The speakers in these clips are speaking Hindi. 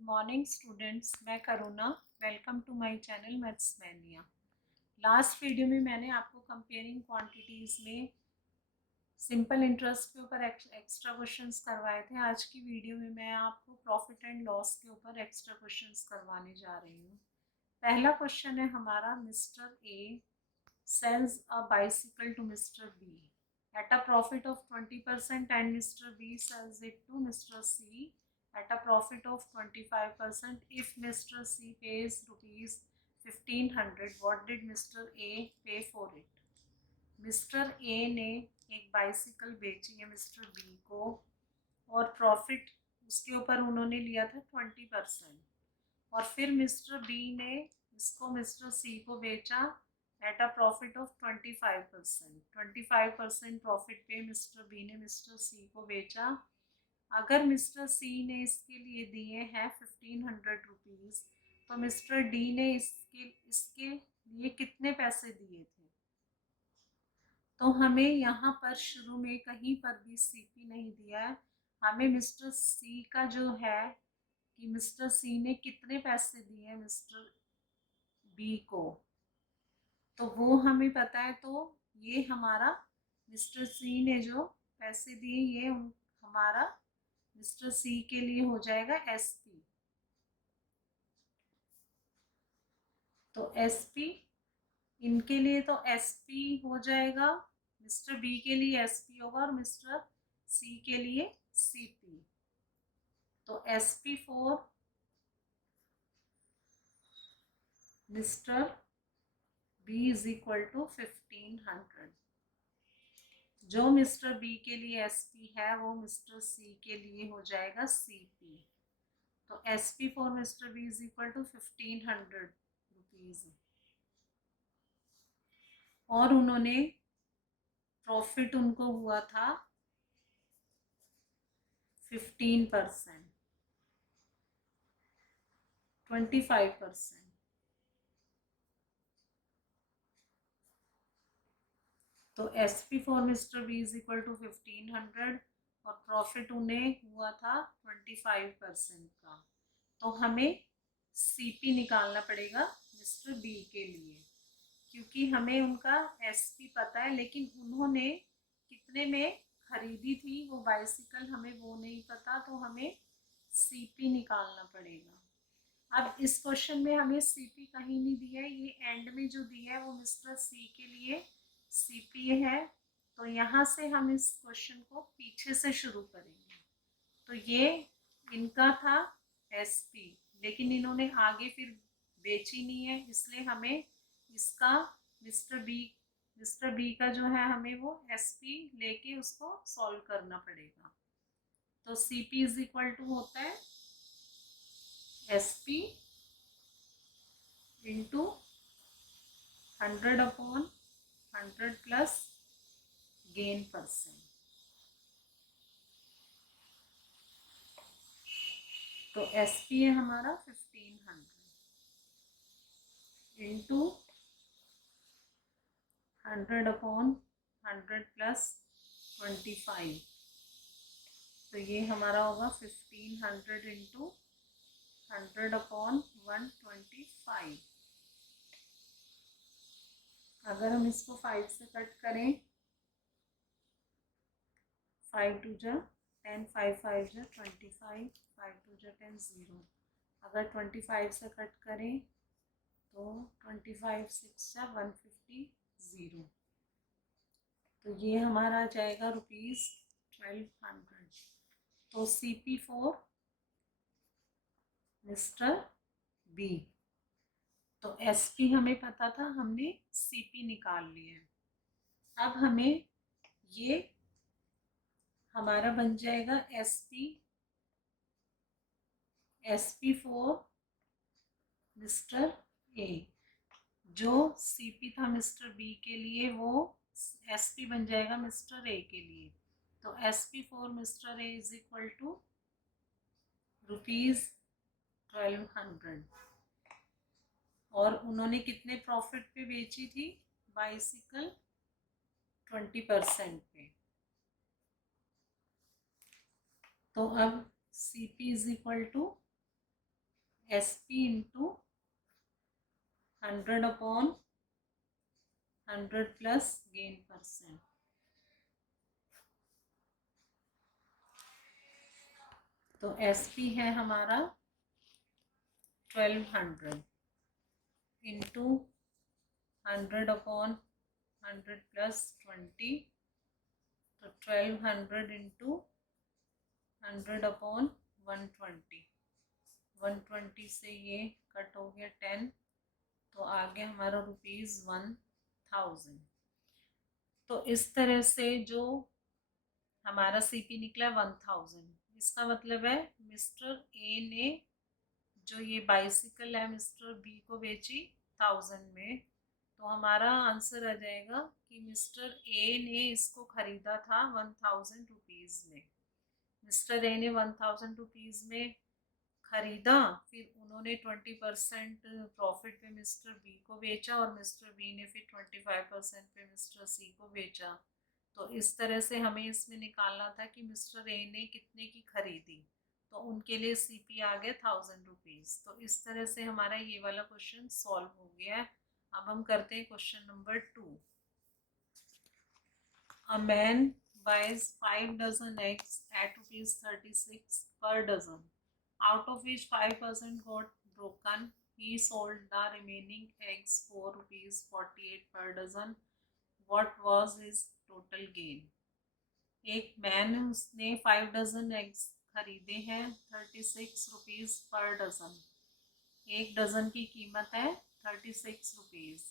मॉर्निंग स्टूडेंट्स, मैं Karuna. Welcome to my channel maths mania. Last video में मैंने आपको कंपेयरिंग क्वांटिटीज़ में सिंपल इंटरेस्ट के ऊपर एक्स्ट्रा क्वेश्चंस करवाए थे। आज की वीडियो में मैं आपको प्रॉफिट एंड लॉस के ऊपर एक्स्ट्रा क्वेश्चंस करवाने जा रही हूँ। पहला क्वेश्चन है हमारा, mister A sells a bicycle to Mr. B at a profit of 20% and Mr. B sells it to Mr. C at a profit of 25%. If Mr. C pays rupees 1500, what did Mr. A pay for it? Mister A ने एक बाइसिकल बेची है मिस्टर बी को और प्रॉफिट उसके ऊपर उन्होंने लिया था 20%। और फिर मिस्टर बी ने इसको मिस्टर सी को बेचा at a profit of 25%। 25% profit पे मिस्टर बी ने मिस्टर सी को बेचा। अगर मिस्टर सी ने इसके लिए दिए हैं 1500 रुपीज़, तो मिस्टर डी ने इसके लिए कितने पैसे दिए थे? तो हमें यहाँ पर शुरू में कहीं पर भी सीपी नहीं दिया है। हमें मिस्टर सी का जो है कि मिस्टर सी ने कितने पैसे दिए मिस्टर बी को, तो वो हमें पता है। तो ये हमारा मिस्टर सी ने जो पैसे दिए, ये हमारा मिस्टर सी के लिए हो जाएगा एसपी। तो एसपी इनके लिए तो एसपी हो जाएगा, मिस्टर बी के लिए एसपी होगा और मिस्टर सी के लिए सीपी। तो SP for mister B is equal to 1500। जो मिस्टर बी के लिए एसपी है वो मिस्टर सी के लिए हो जाएगा सीपी। तो SP for mister B is equal to 1500 rupees. और उन्होंने प्रॉफिट उनको हुआ था 15%, 25%। तो SP for mister B is equal to 1500 और प्रॉफिट उन्हें हुआ था 25% का। तो हमें सीपी निकालना पड़ेगा मिस्टर बी के लिए, क्योंकि हमें उनका एसपी पता है, लेकिन उन्होंने कितने में खरीदी थी वो बाइसिकल, हमें वो नहीं पता। तो हमें सीपी निकालना पड़ेगा। अब इस क्वेश्चन में हमें सीपी कहीं नहीं दिया है, ये एंड में जो दिया है वो मिस्टर सी के लिए सीपी है। तो यहाँ से हम इस क्वेश्चन को पीछे से शुरू करेंगे। तो ये इनका था एसपी, लेकिन इन्होंने आगे फिर बेची नहीं है, इसलिए हमें इसका मिस्टर बी का जो है हमें वो एसपी लेके उसको सॉल्व करना पड़ेगा। तो सीपी इज इक्वल टू होता है SP into 100 upon 100 plus gain percent. तो एसपी है हमारा 1500 इंटू 100 अपॉन 100 प्लस 25। तो ये हमारा होगा 1500 इंटू 100 अपॉन 125। अगर हम इसको 5 से कट करें, 5 टू जा 10, 5 5 जा 25, 5 टू जा 10, 0। अगर 25 से कट करें तो 25 6 जा 150, 0। तो ये हमारा आ जाएगा रुपीज़ 1200। तो सीपी फॉर मिस्टर बी। तो एसपी हमें पता था, हमने सीपी निकाल लिया है। अब हमें ये हमारा बन जाएगा एसपी फॉर मिस्टर ए। जो सीपी था मिस्टर बी के लिए वो एसपी बन जाएगा मिस्टर ए के लिए। तो SP for mister A is equal to rupees 1200। और उन्होंने कितने प्रॉफिट पे बेची थी बाइसिकल? 20% पे। तो अब CP is equal to SP into 100/100 plus gain percent. तो SP है हमारा 1200 इंटू 100/100 प्लस 20, तो 1200 इंटू 100/120। 120 से ये कट हो गया 10, तो आ गया हमारा ₹1000। तो इस तरह से जो हमारा CP निकला 1000, इसका मतलब है मिस्टर ए ने जो ये बाइसिकल है मिस्टर बी को बेची 1000 में। तो हमारा आंसर आ जाएगा कि मिस्टर ए ने इसको खरीदा था 1000 रुपीज़ में। मिस्टर ए ने 1000 रुपीज़ में खरीदा, फिर उन्होंने 20% प्रॉफिट पे मिस्टर बी को बेचा और मिस्टर बी ने फिर 25% पे मिस्टर सी को बेचा। तो इस तरह से हमें इसमें निकालना था कि मिस्टर ए ने कितने की खरीदी, तो उनके लिए CP आ गया 1000 रुपीज़। तो इस तरह से हमारा ये वाला क्वेश्चन सॉल्व हो गया है। अब हम करते हैं question number 2। A man buys 5 dozen eggs at ₹36 per dozen, out of which 5% got broken. He sold the remaining eggs for ₹48 per dozen. What was his total gain? एक मैन उसने 5 डजन एग्स खरीदे हैं 36 रुपीज़ पर डजन। एक डजन की कीमत है 36 रुपीज़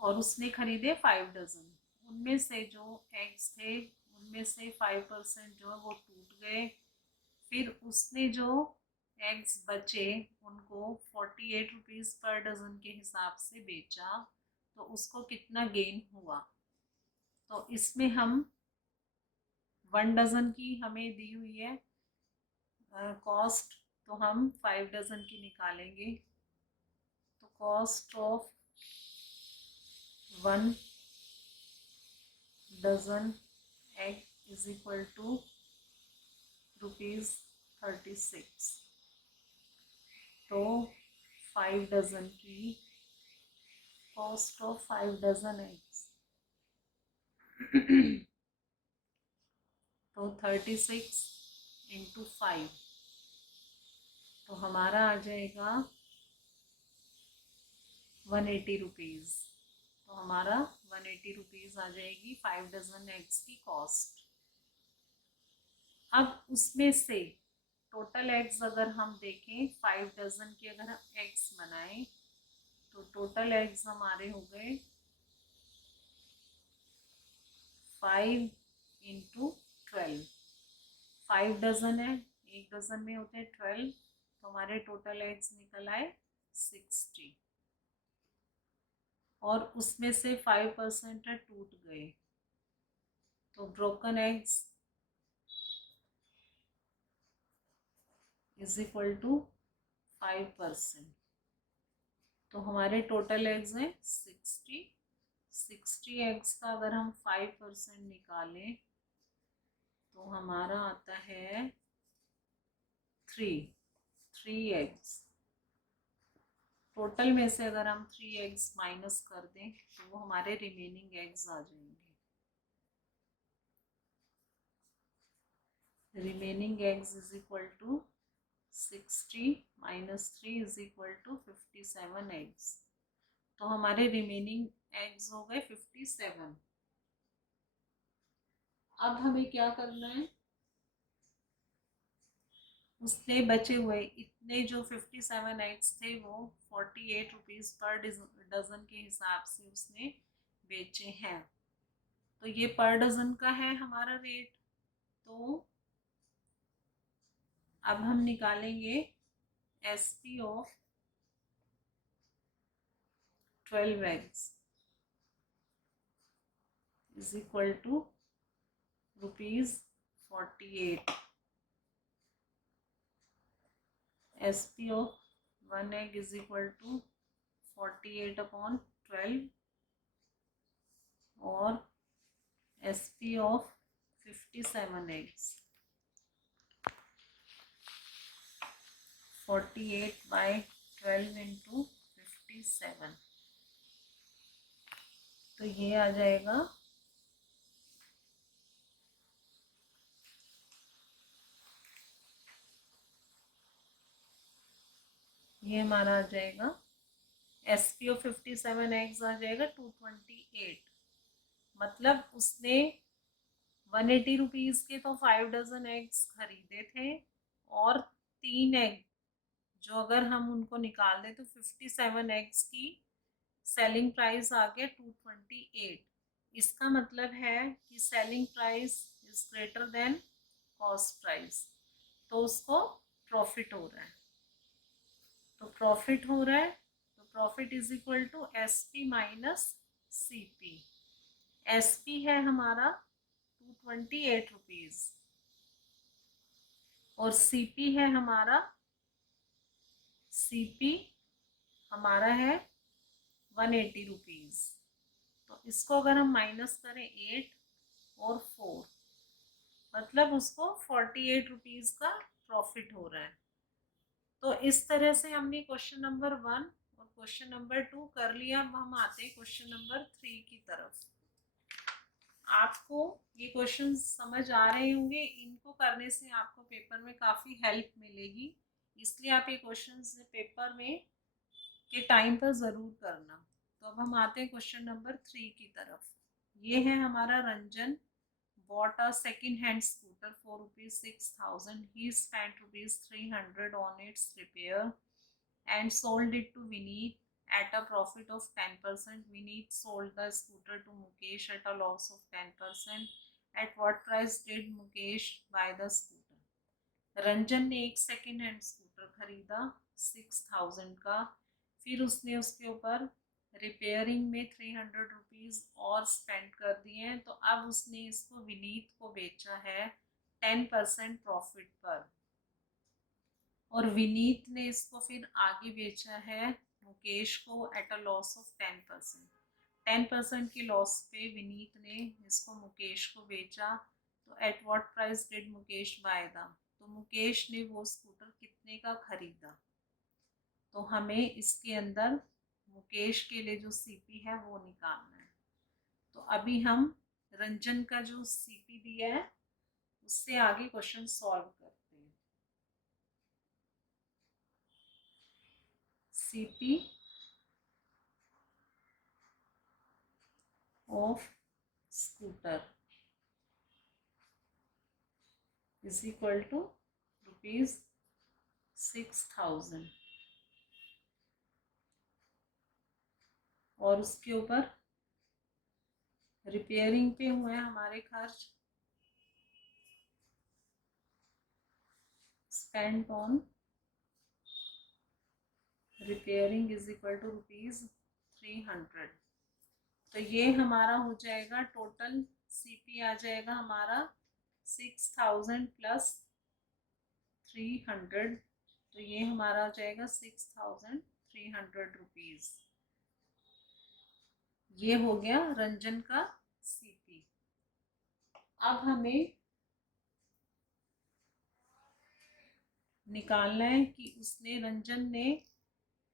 और उसने खरीदे 5 डजन। उनमें से जो एग्स थे उनमें से 5% जो है वो टूट गए। फिर उसने जो एग्स बचे उनको 48 रुपीज़ पर डजन के हिसाब से बेचा, तो उसको कितना गेन हुआ। तो इसमें हम 1 डजन की हमें दी हुई है कॉस्ट, तो हम 5 डजन की निकालेंगे। तो cost of 1 dozen egg is equal to ₹36। तो 5 डजन की कॉस्ट ऑफ 5 डजन एग्स तो 36 इंटू 5, तो हमारा आ जाएगा 180 रुपीज़। तो हमारा 180 रुपीज़ आ जाएगी 5 डजन एग्स की कॉस्ट। अब उसमें से टोटल एग्स अगर हम देखें 5 डजन के अगर हम एग्स बनाएं तो टोटल एग्स हमारे हो गए 5 इंटू 12। 5 डजन है, एक डजन में होते हैं 12, तो हमारे टोटल एग्स निकल आए 60 और उसमें से 5% है टूट गए, तो broken eggs is equal to 5%। तो हमारे टोटल एग्स हैं 60। 60 एग्स का अगर हम 5% निकालें तो हमारा आता है 3 एग्स। टोटल में से अगर हम 3 एग्स माइनस कर दें तो वो हमारे रिमेनिंग एग्स आ जाएंगे। Remaining eggs is equal to 60 minus 3 is equal to 57 eggs. तो हमारे रिमेनिंग एग्स हो गए 57। अब हमें क्या करना है, उसने बचे हुए इतने जो 57 एग्स थे वो 48 रुपीज़ पर डजन के हिसाब से उसने बेचे हैं। तो ये पर डजन का है हमारा रेट। तो अब हम निकालेंगे SP of 12 eggs is equal to ₹48। SP of 1 egg is equal to 48/12 और SP ऑफ 57 eggs 48/12 इंटू 57, तो ये आ जाएगा ये हमारा आ जाएगा SPO 57 एग्स आ जाएगा 228। मतलब उसने 180 रुपीज़ के तो 5 डजन एग्स खरीदे थे, और 3 एग जो अगर हम उनको निकाल दें तो 57 एग्स की सेलिंग प्राइस आ गया 228। इसका मतलब है कि selling price is greater than cost price, तो उसको प्रॉफिट हो रहा है। तो प्रॉफिट हो रहा है, तो profit is equal to SP minus CP। SP है हमारा 228 रुपीज़ और CP है हमारा है 180 रुपीज़। तो इसको अगर हम माइनस करें 8 और 4, मतलब उसको 48 रुपीज़ का प्रॉफिट हो रहा है। तो इस तरह से हमने क्वेश्चन नंबर 1 और क्वेश्चन नंबर 2 कर लिया। अब हम आते हैं क्वेश्चन नंबर 3 की तरफ। आपको ये क्वेश्चन समझ आ रहे होंगे, इनको करने से आपको पेपर में काफ़ी हेल्प मिलेगी, इसलिए आप ये क्वेश्चन पेपर में के टाइम पर ज़रूर करना। तो अब हम आते हैं क्वेश्चन नंबर 3 की तरफ। ये है हमारा Ranjan bought a second hand scooter for rupees 6,000. He spent rupees 300 on its repair and sold it to Vineet at a profit of 10%. Vineet sold the scooter to Mukesh at a loss of 10%. At what price did Mukesh buy the scooter? Ranjan ने एक सेकेंड हैंड स्कूटर खरीदा 6,000 का, फिर उसने उसके ऊपर रिपेयरिंग में 300 रुपीज़ और स्पेंड कर दिए हैं। तो अब उसने इसको विनीत को बेचा है 10% प्रॉफिट पर, और विनीत ने इसको फिर आगे बेचा है मुकेश को एट अ लॉस ऑफ 10%। 10% की लॉस पे विनीत ने इसको मुकेश को बेचा। तो at what price did Mukesh by the, तो मुकेश ने वो स्कूटर कितने का खरीदा। तो हमें इसके अंदर मुकेश के लिए जो CP है वो निकालना है। तो अभी हम रंजन का जो CP दिया है उससे आगे क्वेश्चन सॉल्व करते हैं। CP of scooter is equal to rupees 6,000, और उसके ऊपर रिपेयरिंग पे हुए हैं हमारे खर्च, spend on repairing is equal to rupees 300। तो ये हमारा हो जाएगा टोटल CP आ जाएगा हमारा 6,000 प्लस 300। तो ये हमारा हो जाएगा 6,300 रुपीज़। ये हो गया रंजन का CP। अब हमें निकालना है कि रंजन ने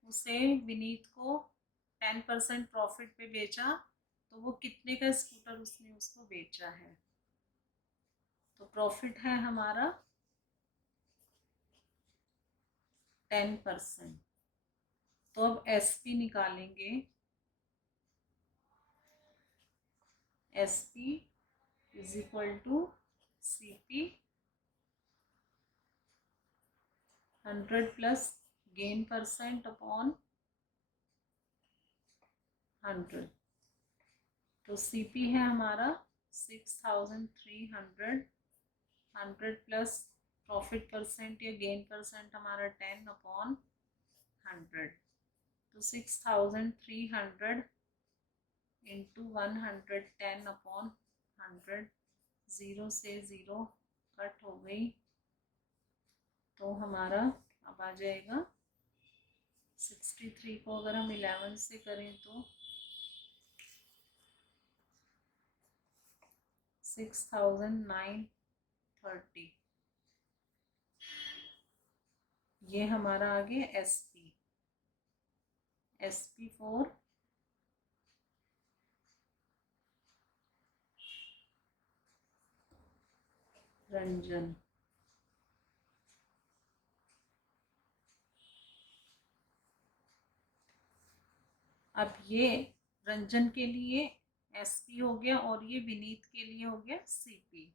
उसे विनीत को 10% प्रॉफिट पे बेचा, तो वो कितने का स्कूटर उसने उसको बेचा है। तो प्रॉफिट है हमारा 10%। तो अब SP निकालेंगे। SP is equal to CP 100 plus gain percent upon 100। तो CP है हमारा 6,300, 100 प्लस प्रॉफिट परसेंट या गेन परसेंट हमारा 10 अपॉन 100। तो 6,300 इंटू 110 अपॉन 100, 0 से 0 कट हो गई। तो हमारा अब आ जाएगा 63 को अगर हम 11 से करें तो 6,930। ये हमारा आ गया एसपी, एसपी फॉर रंजन। अब ये रंजन के लिए एसपी हो गया और ये विनीत के लिए हो गया सीपी।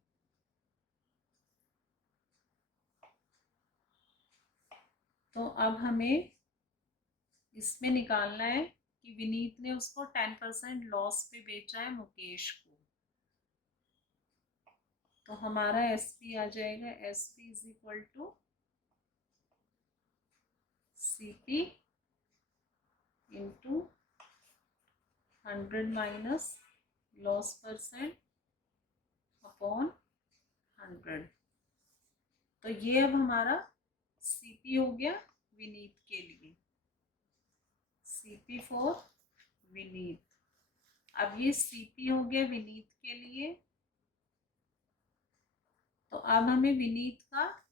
तो अब हमें इसमें निकालना है कि विनीत ने उसको 10% लॉस पे बेचा है मुकेश को। तो हमारा एसपी आ जाएगा, SP is equal to CP into 100 minus loss percent upon 100। तो ये अब हमारा सीपी हो गया विनीत के लिए, सीपी फॉर विनीत। अब ये सीपी हो गया विनीत के लिए। तो अब हमें विनीत का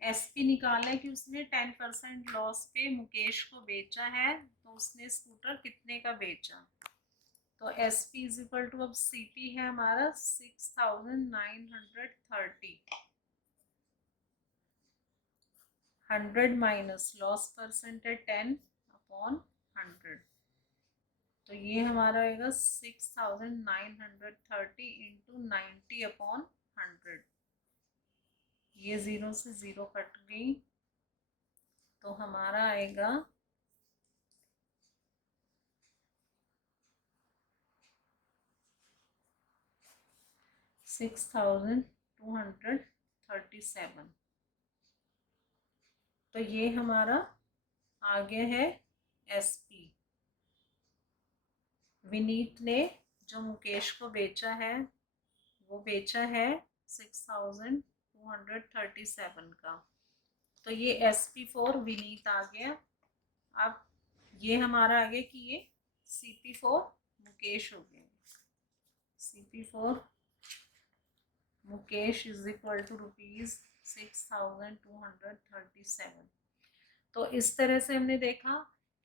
एसपी निकालना है कि उसने 10% लॉस पे मुकेश को बेचा है, तो उसने स्कूटर कितने का बेचा। तो एसपी इज इक्वल टू, अब सीपी है हमारा 6930, 100 माइनस लॉस परसेंट है 10 अपॉन 100। तो ये हमारा आएगा 6930 इंटू 90 अपॉन 100। ये 0 से 0 कट गई, तो हमारा आएगा 6237। तो ये हमारा आ गया है एसपी। विनीत ने जो मुकेश को बेचा है वो बेचा है 6237 का। तो ये एसपी फॉर विनीत आ गया। अब ये हमारा आ गया कि ये सीपी फॉर मुकेश हो गया, CP for Mukesh is equal to ₹6237। तो इस तरह से हमने देखा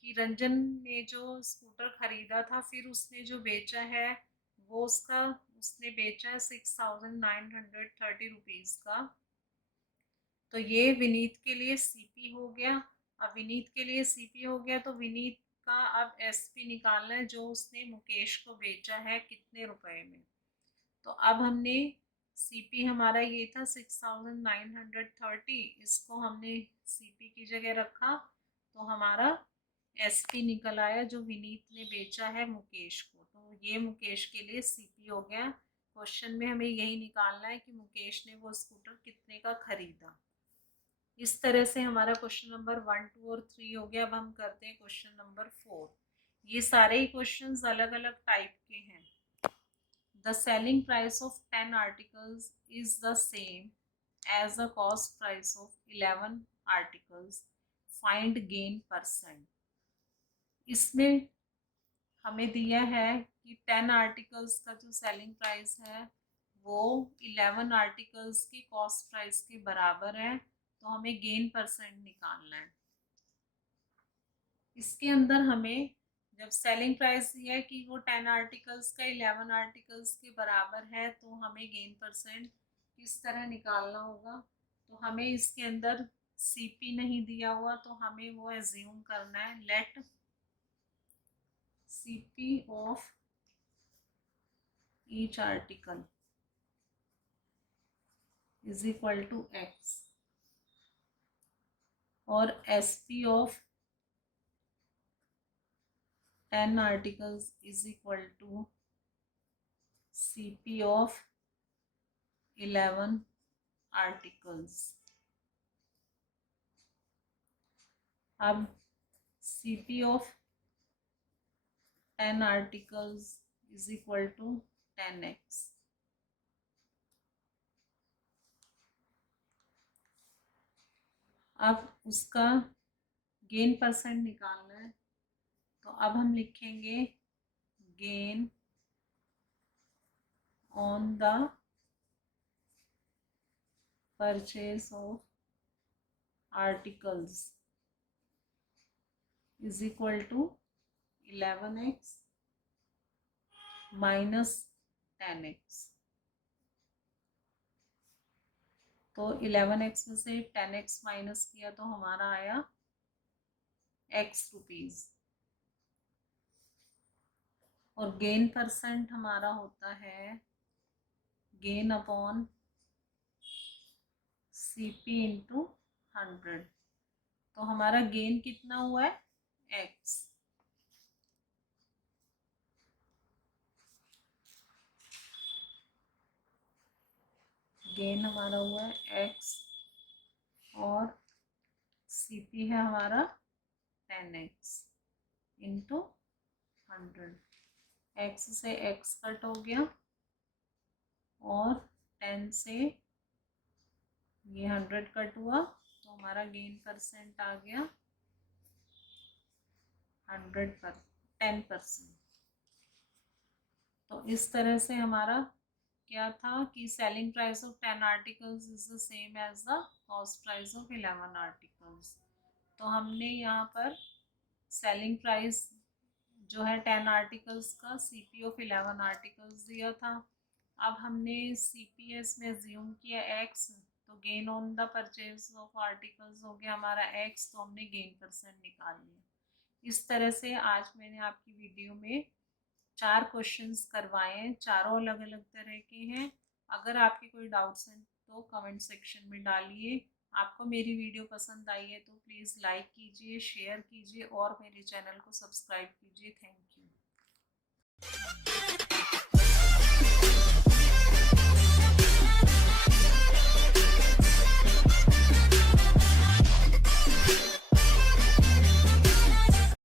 कि रंजन ने जो स्कूटर खरीदा था फिर उसने जो बेचा है वो उसने बेचा है ₹6930 का। तो ये विनीत के लिए सीपी हो गया। अब विनीत के लिए सीपी हो गया तो विनीत का अब एसपी निकालना है जो उसने मुकेश को बेचा है कितने रुपए में। तो अब हमने सीपी हमारा ये था 6930, इसको हमने सीपी की जगह रखा तो हमारा एसपी निकल आया जो विनीत ने बेचा है मुकेश को। तो ये मुकेश के लिए सीपी हो गया। क्वेश्चन में हमें यही निकालना है कि मुकेश ने वो स्कूटर कितने का खरीदा। इस तरह से हमारा क्वेश्चन नंबर 1, 2 और 3 हो गया। अब हम करते हैं क्वेश्चन नंबर 4। ये सारे ही क्वेश्चंस अलग अलग टाइप के हैं। The selling price of 10 articles is the same as the cost price of 11 articles. Find gain %। इसमें हमें दिया है कि 10 आर्टिकल्स का जो सेलिंग प्राइस है वो 11 आर्टिकल्स की कॉस्ट प्राइस के बराबर है, तो हमें गेन % निकालना है। इसके अंदर हमें जब सेलिंग प्राइस दिया है कि वो 10 आर्टिकल्स का 11 आर्टिकल्स के बराबर है, तो हमें गेन % किस तरह निकालना होगा। तो हमें इसके अंदर सीपी नहीं दिया हुआ, तो हमें वो एज्यूम करना है, let CP of each article is equal to X और SP of 10 articles is equal to CP of 11 articles। अब CP of 10 articles is equal to 10x। अब उसका गेन % निकालना है, तो अब हम लिखेंगे gain on the purchase of articles is equal to 11x minus 10x। तो 11x में से 10x माइनस किया तो हमारा आया x रुपीज। और गेन परसेंट हमारा होता है गेन अपॉन CP इंटू 100। तो हमारा गेन कितना हुआ है x। गेन हमारा हुआ है x और CP है हमारा 10x इंटू 100। x से x कट हो गया और 10 से ये 100 कट हुआ तो हमारा गेन परसेंट आ गया 10%। तो इस तरह से हमारा क्या था कि selling price of 10 articles is the same as the cost price of 11 articles. तो हमने यहाँ पर सेलिंग प्राइस जो है 10 आर्टिकल्स का CP ऑफ 11 आर्टिकल्स दिया था। अब हमने CPS में ज्यूम किया x, तो gain on the purchase of articles हो गया हमारा x, तो हमने गेन परसेंट निकाल लिया। इस तरह से आज मैंने आपकी वीडियो में 4 क्वेश्चंस करवाए हैं, चारों अलग अलग तरह के हैं। अगर आपके कोई डाउट्स हैं तो कमेंट सेक्शन में डालिए। आपको मेरी वीडियो पसंद आई है तो प्लीज़ लाइक कीजिए, शेयर कीजिए और मेरे चैनल को सब्सक्राइब कीजिए। Thank you.